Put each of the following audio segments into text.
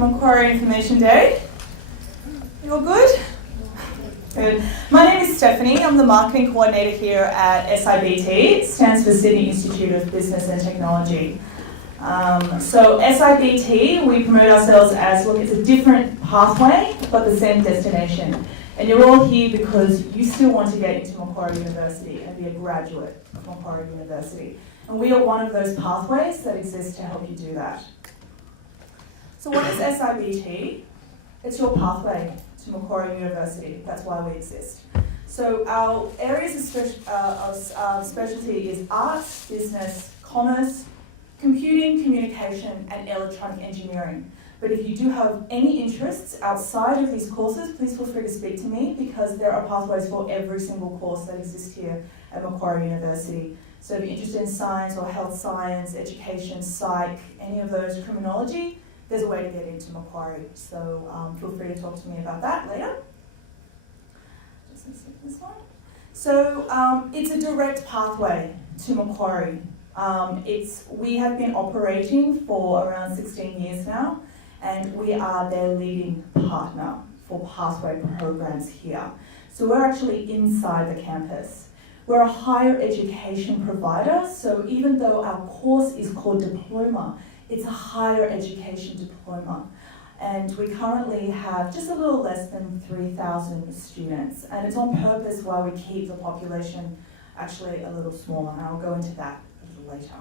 Macquarie Information Day. You all good? Good. My name is Stephanie. I'm the marketing coordinator here at Sibt. It stands for Sydney Institute of Business and Technology. So Sibt, we promote ourselves as, look, it's a different pathway, but the same destination. And you're all here because you still want to get into Macquarie University and be a graduate of Macquarie University. And we are one of those pathways that exist to help you do that. So what is Sibt? It's your pathway to Macquarie University. That's why we exist. So our areas of specialty is arts, business, commerce, computing, communication, and electronic engineering. But if you do have any interests outside of these courses, please feel free to speak to me because there are pathways for every single course that exists here at Macquarie University. So if you're interested in science or health science, education, psych, any of those, criminology, there's a way to get into Macquarie. So feel free to talk to me about that later. Just going to skip this one. So it's a direct pathway to Macquarie. We have been operating for around 16 years now, and we are their leading partner for pathway programs here. So we're actually inside the campus. We're a higher education provider, so even though our course is called Diploma, it's a higher education diploma. And we currently have just a little less than 3,000 students, and it's on purpose why we keep the population actually a little smaller, and I'll go into that a little later.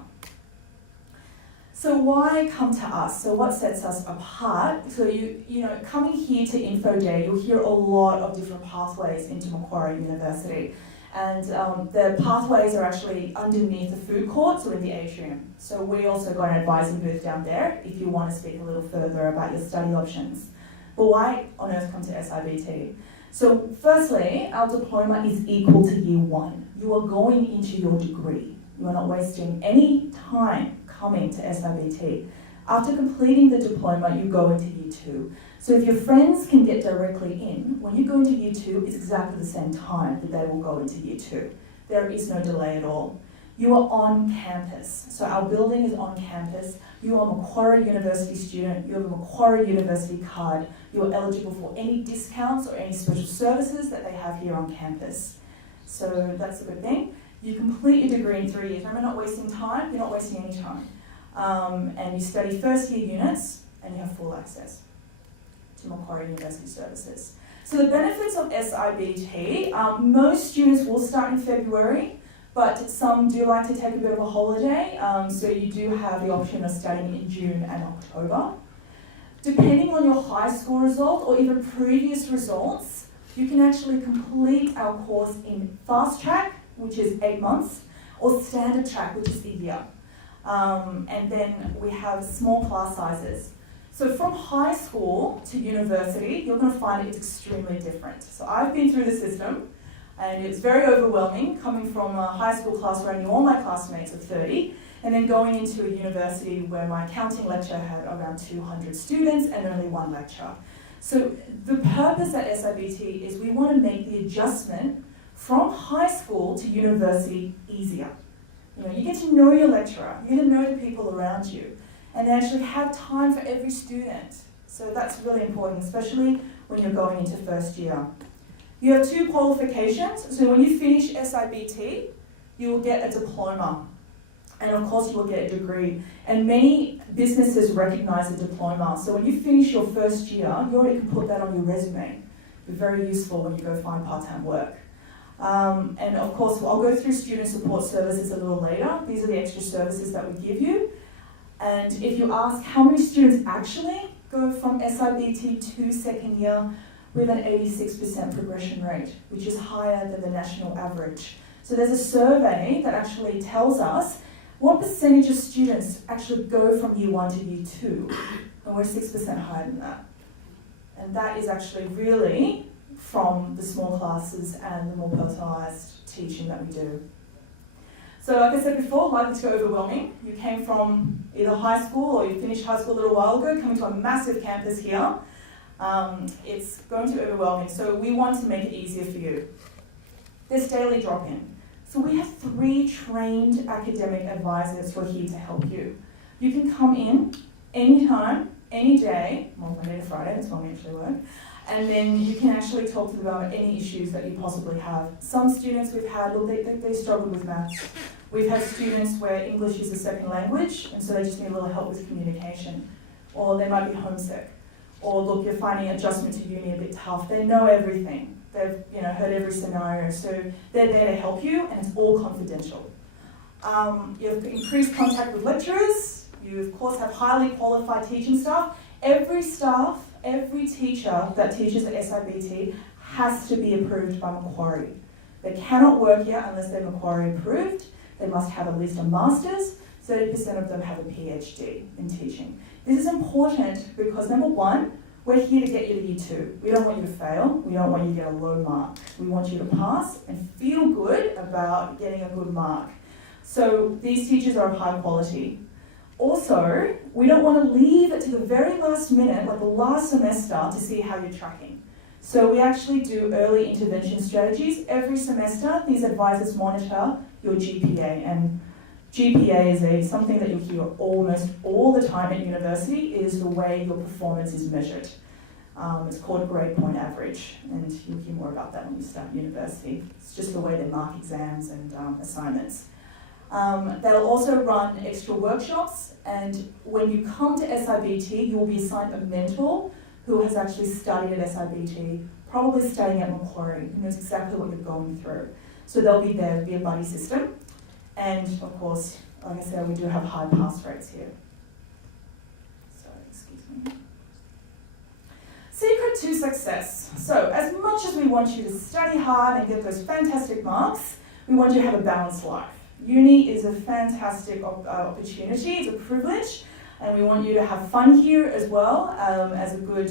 So why come to us? So what sets us apart? So you know, coming here to Info Day, you'll hear a lot of different pathways into Macquarie University. And the pathways are actually underneath the food court, so in the atrium. So we also got an advising booth down there if you want to speak a little further about your study options. But why on earth come to Sibt? So firstly, our diploma is equal to year one. You are going into your degree. You are not wasting any time coming to Sibt. After completing the diploma, you go into year two. So if your friends can get directly in, when you go into year two, it's exactly the same time that they will go into year two. There is no delay at all. You are on campus. So our building is on campus. You are a Macquarie University student. You have a Macquarie University card. You are eligible for any discounts or any special services that they have here on campus. So that's a good thing. You complete your degree in 3 years. Remember, not wasting time. You're not wasting any time. And you study first year units and you have full access to Macquarie University services. So the benefits of Sibt, most students will start in February, but some do like to take a bit of a holiday, so you do have the option of studying in June and October. Depending on your high school result or even previous results, you can actually complete our course in fast track, which is 8 months, or standard track, which is a year. And then we have small class sizes. So from high school to university, you're going to find it's extremely different. So I've been through the system, and it's very overwhelming coming from a high school class where I knew all my classmates of 30, and then going into a university where my accounting lecture had around 200 students and only one lecture. So the purpose at Sibt is we want to make the adjustment from high school to university easier. You know, you get to know your lecturer, you get to know the people around you, and they actually have time for every student. So that's really important, especially when you're going into first year. You have 2 qualifications. So when you finish Sibt, you will get a diploma. And of course you will get a degree. And many businesses recognize a diploma. So when you finish your first year, you already can put that on your resume. It's very useful when you go find part-time work. And of course, I'll go through student support services a little later. These are the extra services that we give you. And if you ask how many students actually go from Sibt to second year, we have an 86% progression rate, which is higher than the national average. So there's a survey that actually tells us what percentage of students actually go from year 1 to year 2, and we're 6% higher than that. And that is actually really from the small classes and the more personalised teaching that we do. So like I said before, life is overwhelming. You came from either high school or you finished high school a little while ago, coming to a massive campus here. It's going to be overwhelming, so we want to make it easier for you. There's daily drop-in. So we have 3 trained academic advisors who are here to help you. You can come in anytime any day, well, Monday to Friday, that's when we actually work, and then you can actually talk to them about any issues that you possibly have. Some students we've had, look, they struggled with maths. We've had students where English is a second language, and so they just need a little help with communication. Or they might be homesick. Or look, you're finding adjustment to uni a bit tough. They know everything. They've heard every scenario, so they're there to help you, and it's all confidential. You have increased contact with lecturers. You, of course, have highly qualified teaching staff. Every teacher that teaches at SIBT has to be approved by Macquarie. They cannot work here unless they're Macquarie approved. They must have at least a master's. 30% of them have a PhD in teaching. This is important because, number one, we're here to get you to year 2. We don't want you to fail. We don't want you to get a low mark. We want you to pass and feel good about getting a good mark. So these teachers are of high quality. Also, we don't want to leave it to the very last minute, like the last semester, to see how you're tracking. So we actually do early intervention strategies. Every semester, these advisors monitor your GPA, and GPA is something that you'll hear almost all the time at university, is the way your performance is measured. It's called grade point average, and you'll hear more about that when you start university. It's just the way they mark exams and assignments. They'll also run extra workshops, and when you come to SIBT, you'll be assigned a mentor who has actually studied at SIBT, probably studying at Macquarie, who knows exactly what you're going through. So they'll be there, be a buddy system. And of course, like I said, we do have high pass rates here. Sorry, excuse me. Secret to success. So as much as we want you to study hard and get those fantastic marks, we want you to have a balanced life. Uni is a fantastic opportunity, it's a privilege, and we want you to have fun here as well as a good,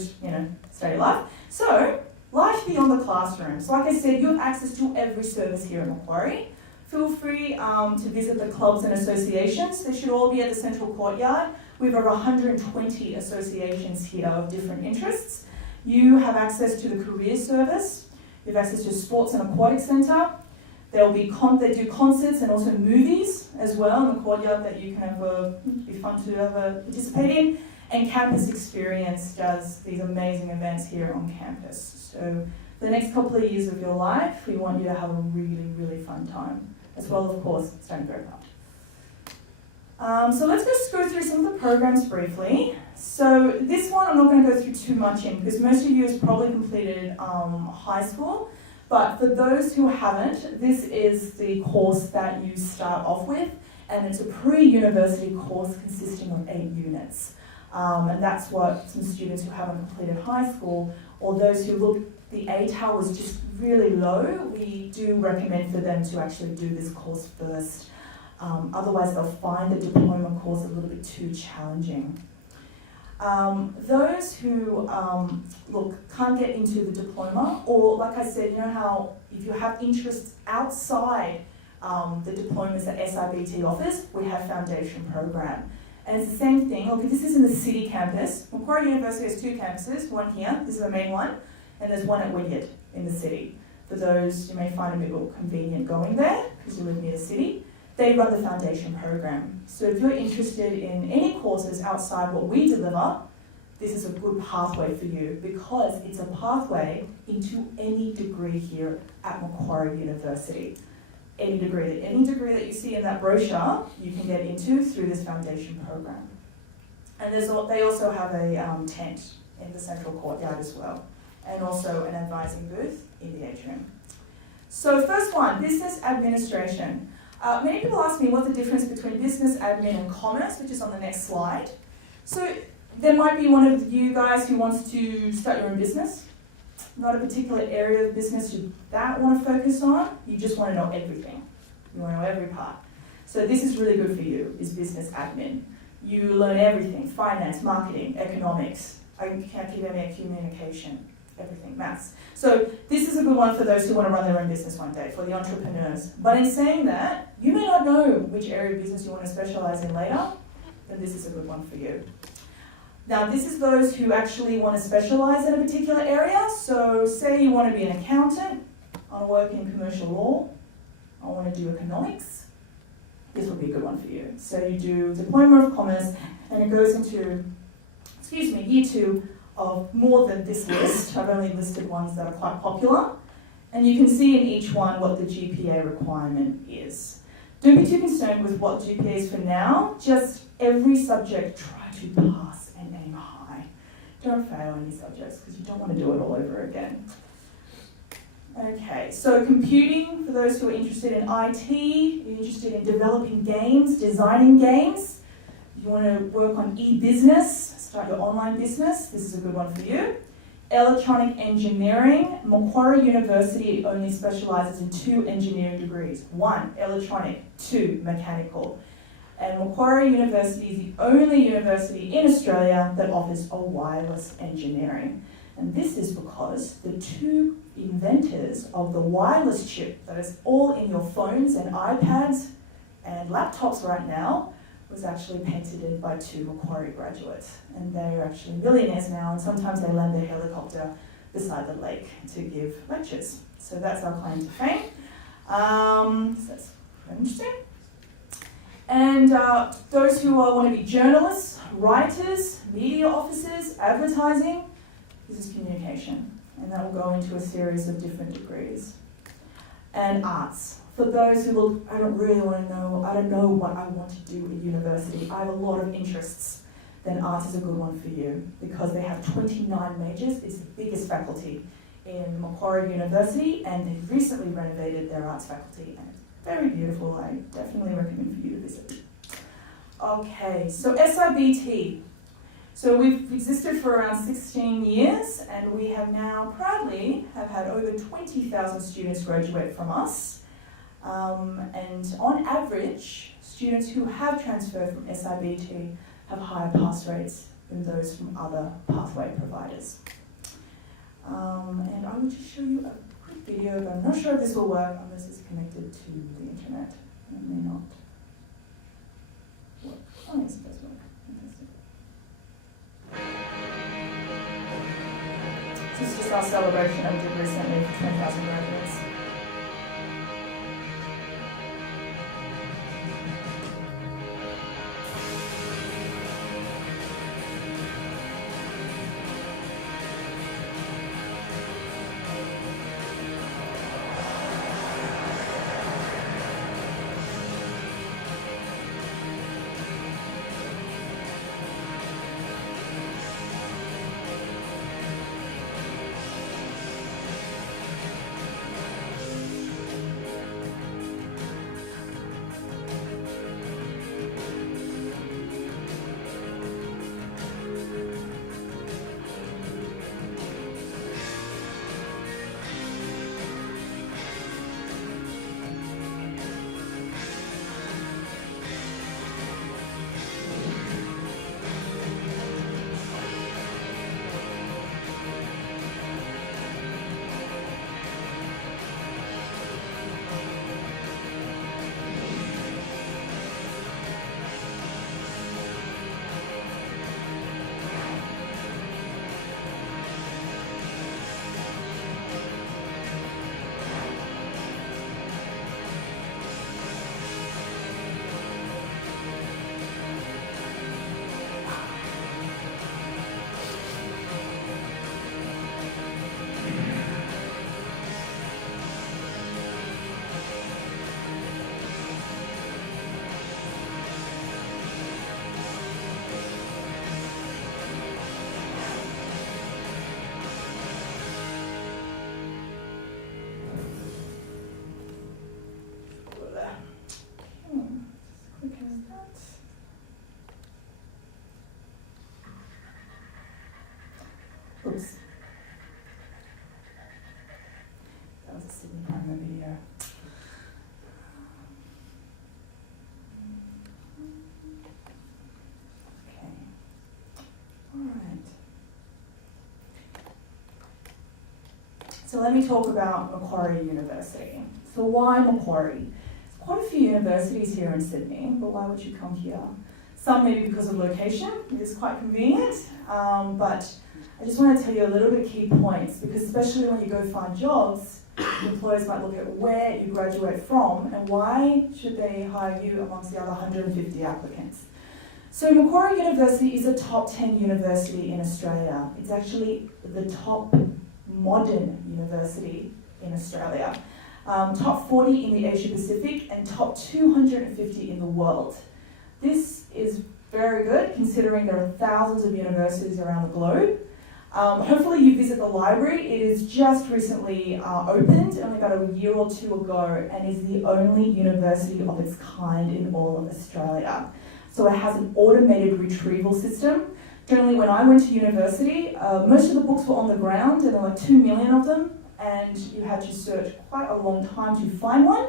study life. So, life beyond the classrooms. Like I said, you have access to every service here at Macquarie. Feel free to visit the clubs and associations. They should all be at the central courtyard. We have over 120 associations here of different interests. You have access to the career service. You have access to sports and aquatic centre. They do concerts and also movies as well in the courtyard that you can be fun to participate in. And Campus Experience does these amazing events here on campus. So the next couple of years of your life, we want you to have a really, really fun time. As well, of course, studying very hard. So let's just go through some of the programs briefly. So this one I'm not going to go through too much in because most of you have probably completed high school. But for those who haven't, this is the course that you start off with, and it's a pre-university course consisting of 8 units. And that's what some students who haven't completed high school, or those who look, the ATAR was just really low, we do recommend for them to actually do this course first. Otherwise they'll find the diploma course a little bit too challenging. Those who can't get into the diploma, or like I said, you know how if you have interests outside the diplomas that SIBT offers, we have foundation program. And it's the same thing. Look, this is in the city campus. Macquarie University has 2 campuses, one here, this is the main one, and there's one at Wynyard in the city. For those, you may find a bit more convenient going there because you live near the city. They run the foundation program. So if you're interested in any courses outside what we deliver, this is a good pathway for you because it's a pathway into any degree here at Macquarie University. Any degree that you see in that brochure, you can get into through this foundation program. And they also have a tent in the central courtyard as well, and also an advising booth in the atrium. So first one, business administration. Many people ask me what's the difference between business admin and commerce, which is on the next slide. So there might be one of you guys who wants to start your own business. Not a particular area of business you want to focus on, you just want to know everything. You want to know every part. So this is really good for you, is business admin. You learn everything, finance, marketing, economics, academic communication, everything, maths. So this is a good one for those who want to run their own business one day, for the entrepreneurs. But in saying that, you may not know which area of business you want to specialize in later, then this is a good one for you. Now this is those who actually want to specialize in a particular area. So say you want to be an accountant, I want to work in commercial law, I want to do economics, this would be a good one for you. So you do Diploma of Commerce and it goes into year 2 of more than this list. I've only listed ones that are quite popular. And you can see in each one what the GPA requirement is. Don't be too concerned with what GPA is for now, just every subject try to pass and aim high. Don't fail any subjects because you don't want to do it all over again. Okay, so computing, for those who are interested in IT, you're interested in developing games, designing games, you want to work on e-business, start your online business, this is a good one for you. Electronic engineering, Macquarie University only specialises in 2 engineering degrees. 1, electronic, 2, mechanical. And Macquarie University is the only university in Australia that offers a wireless engineering. And this is because the 2 inventors of the wireless chip that is all in your phones and iPads and laptops right now was actually patented by 2 Macquarie graduates. And they're actually millionaires now, and sometimes they land their helicopter beside the lake to give lectures. So that's our claim to fame. So that's interesting. And those who want to be journalists, writers, media officers, advertising, this is communication. And that will go into a series of different degrees. And arts. For those who will, I don't know what I want to do at university. I have a lot of interests. Then art is a good one for you because they have 29 majors. It's the biggest faculty in Macquarie University, and they've recently renovated their arts faculty, and it's very beautiful. I definitely recommend for you to visit. Okay, so SIBT. So we've existed for around 16 years, and we have now proudly have had over 20,000 students graduate from us. And on average, students who have transferred from SIBT have higher pass rates than those from other pathway providers. And I will just show you a quick video, but I'm not sure if this will work unless it's connected to the internet. It may not work. Oh, yes, it does work. Fantastic. This is just our celebration that we did recently for 20,000 graduates. Oops. That was a Sydney Primo video. Okay. All right. So let me talk about Macquarie University. So why Macquarie? There's quite a few universities here in Sydney, but why would you come here? Some maybe because of location, it is quite convenient, but I just want to tell you a little bit of key points, because especially when you go find jobs, employers might look at where you graduate from and why should they hire you amongst the other 150 applicants. So Macquarie University is a top 10 university in Australia. It's actually the top modern university in Australia. Top 40 in the Asia Pacific and top 250 in the world. This is very good considering there are thousands of universities around the globe. Hopefully you visit the library. It is just recently opened, only about a year or two ago, and is the only university of its kind in all of Australia. So it has an automated retrieval system. Generally when I went to university, most of the books were on the ground, and there were 2 million of them, and you had to search quite a long time to find one.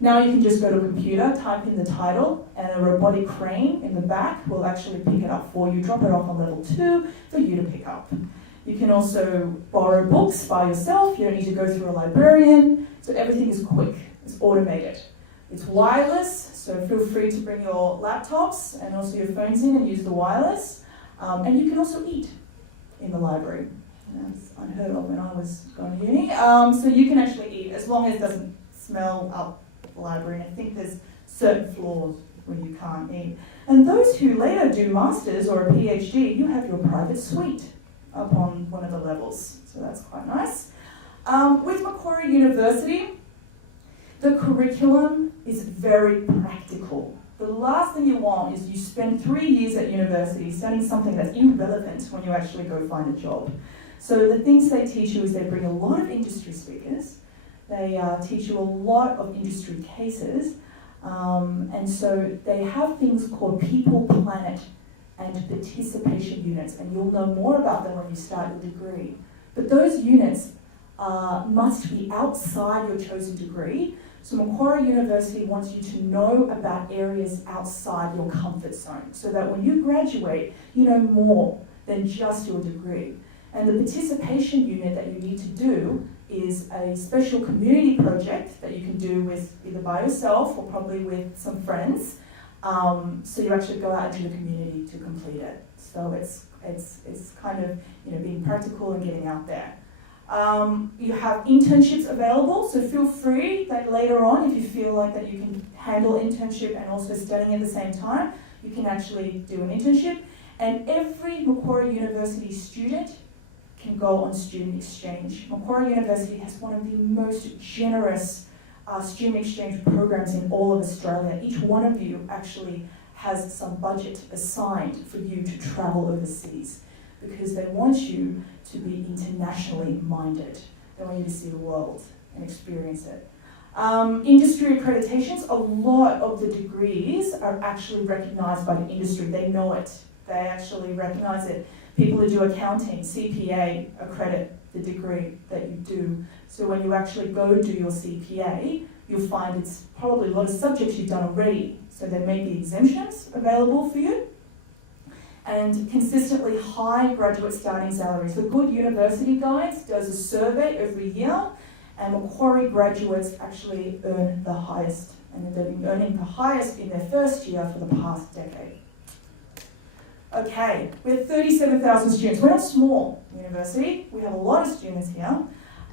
Now you can just go to a computer, type in the title, and a robotic crane in the back will actually pick it up for you, drop it off on level 2 for you to pick up. You can also borrow books by yourself. You don't need to go through a librarian. So everything is quick, it's automated. It's wireless, so feel free to bring your laptops and also your phones in and use the wireless. And you can also eat in the library. That's unheard of when I was going to uni. So you can actually eat as long as it doesn't smell up the library. And I think there's certain floors where you can't eat. And those who later do masters or a PhD, you have your private suite up on one of the levels. So that's quite nice. With Macquarie University, the curriculum is very practical. The last thing you want is you spend 3 years at university studying something that's irrelevant when you actually go find a job. So the things they teach you is they bring a lot of industry speakers. They teach you a lot of industry cases. And so they have things called people, planet, and participation units. And you'll know more about them when you start your degree. But those units must be outside your chosen degree. So Macquarie University wants you to know about areas outside your comfort zone so that when you graduate, you know more than just your degree. And the participation unit that you need to do is a special community project that you can do with either by yourself or probably with some friends. So you actually go out into the community to complete it. So it's kind of being practical and getting out there. You have internships available, so feel free that later on, if you feel like that you can handle internship and also studying at the same time, you can actually do an internship. And every Macquarie University student can go on student exchange. Macquarie University has one of the most generous student exchange programs in all of Australia. Each one of you actually has some budget assigned for you to travel overseas, because they want you to be internationally minded. They want you to see the world and experience it. Industry accreditations, a lot of the degrees are actually recognised by the industry. They know it. They actually recognise it. People who do accounting, CPA, accredit the degree that you do. So when you actually go do your CPA, you'll find it's probably a lot of subjects you've done already. So there may be exemptions available for you. And consistently high graduate starting salaries. The Good University Guides does a survey every year, and Macquarie graduates actually earn the highest, and they've been earning the highest in their first year for the past decade. Okay, we have 37,000 students. We're not a small university, we have a lot of students here,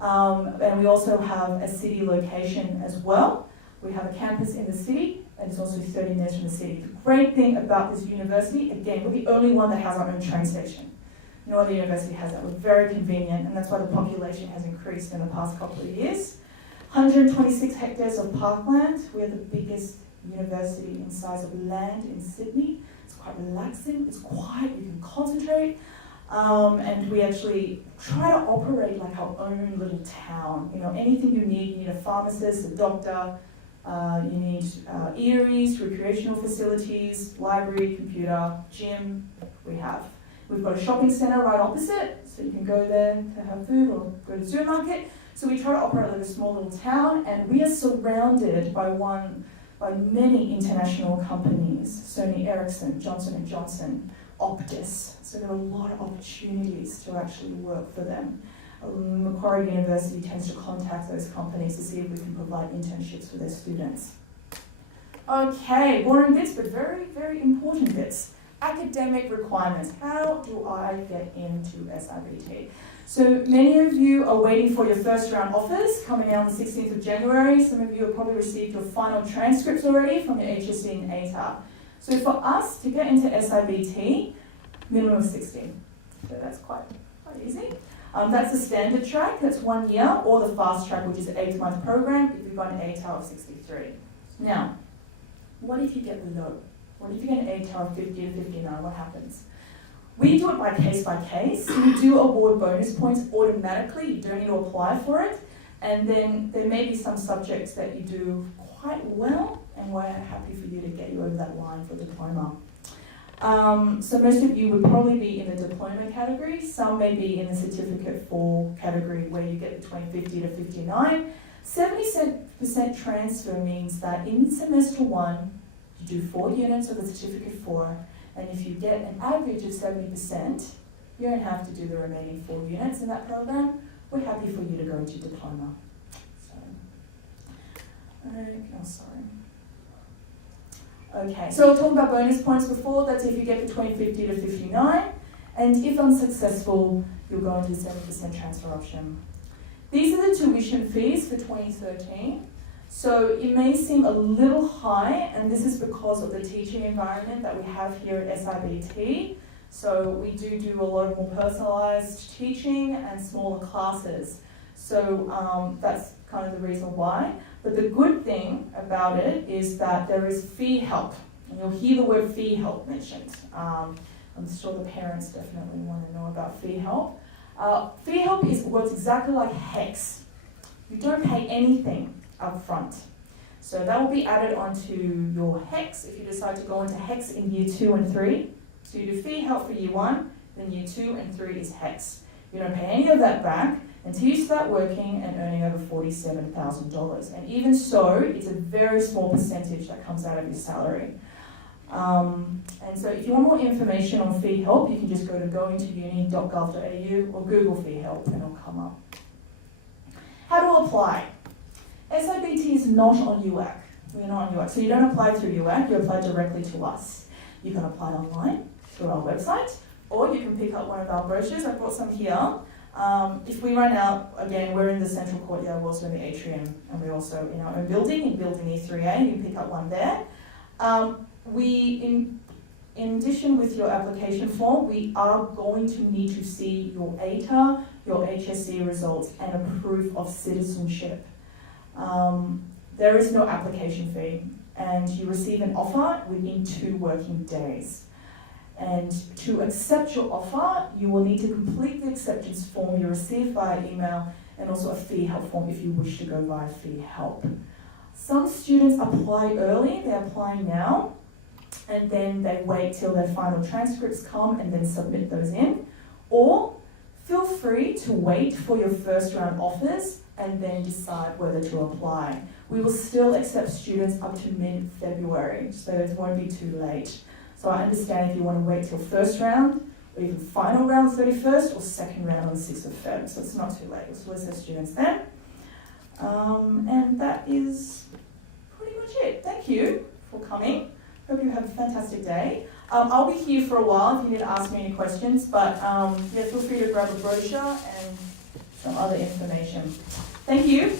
and we also have a city location as well. We have a campus in the city, and it's also 30 minutes from the city. The great thing about this university, again, we're the only one that has our own train station. No other university has that. We're very convenient, and that's why the population has increased in the past couple of years. 126 hectares of parkland. We're the biggest university in size of land in Sydney. It's quite relaxing, it's quiet, you can concentrate. And we actually try to operate like our own little town. Anything you need a pharmacist, a doctor, you need eateries, recreational facilities, library, computer, gym, We've got a shopping centre right opposite, so you can go there to have food or go to the supermarket. So we try to operate like a small little town, and we are surrounded by many international companies, Sony Ericsson, Johnson & Johnson, Optus. So there are a lot of opportunities to actually work for them. Macquarie University tends to contact those companies to see if we can provide internships for their students. Okay, boring bits, but very, very important bits. Academic requirements. How do I get into Sibt? So many of you are waiting for your first round offers coming out on the 16th of January. Some of you have probably received your final transcripts already from your HSC and ATAR. So for us to get into SIBT, minimum of 60. So that's quite easy. That's the standard track, that's 1 year, or the fast track, which is an 8-month program if you've got an ATAR of 63. Now, what if you get low? What if you get an ATAR of 50 to 59? What happens? We do it by case. We do award bonus points automatically. You don't need to apply for it. And then there may be some subjects that you do quite well, and we're happy for you to get you over that line for diploma. So most of you would probably be in the diploma category. Some may be in the certificate 4 category where you get between 50 to 59. 70% transfer means that in semester 1, you do 4 units of the certificate 4, and if you get an average of 70%, you don't have to do the remaining 4 units in that program. We're happy for you to go into diploma. Okay, so we'll talk about bonus points before. That's if you get between 50 to 59, and if unsuccessful, you'll go into the 70% transfer option. These are the tuition fees for 2013. So it may seem a little high, and this is because of the teaching environment that we have here at SIBT. So we do a lot of more personalised teaching and smaller classes. So that's kind of the reason why. But the good thing about it is that there is fee help. And you'll hear the word fee help mentioned. I'm sure the parents definitely want to know about fee help. Fee help works exactly like HEX. You don't pay anything up front. So that will be added onto your HEX if you decide to go into HEX in year 2 and 3. So you do fee help for year 1, then year 2 and 3 is HEX. You don't pay any of that back until you start working and earning over $47,000. And even so, it's a very small percentage that comes out of your salary. And so if you want more information on fee help, you can just go to goingtouni.gov.au or Google fee help and it'll come up. How to apply? SIBT is not on UAC. We're not on UAC. So you don't apply through UAC, you apply directly to us. You can apply online through our website, or you can pick up one of our brochures. I brought some here. If we run out, again, we're in the central courtyard, we're also in the atrium, and we're also in our own building, in building E3A, you can pick up one there. In addition with your application form, we are going to need to see your ATAR, your HSC results, and a proof of citizenship. There is no application fee, and you receive an offer within 2 working days. And to accept your offer, you will need to complete the acceptance form you receive via email, and also a fee help form if you wish to go via fee help. Some students apply early, they apply now, and then they wait till their final transcripts come and then submit those in. Or feel free to wait for your first round offers and then decide whether to apply. We will still accept students up to mid-February, so it won't be too late. So I understand if you want to wait till first round, or even final round 31st, or second round on the 6th of Feb. So it's not too late. We'll still accept students then. And that is pretty much it. Thank you for coming. Hope you have a fantastic day. I'll be here for a while if you need to ask me any questions, but yeah, feel free to grab a brochure and some other information. Thank you.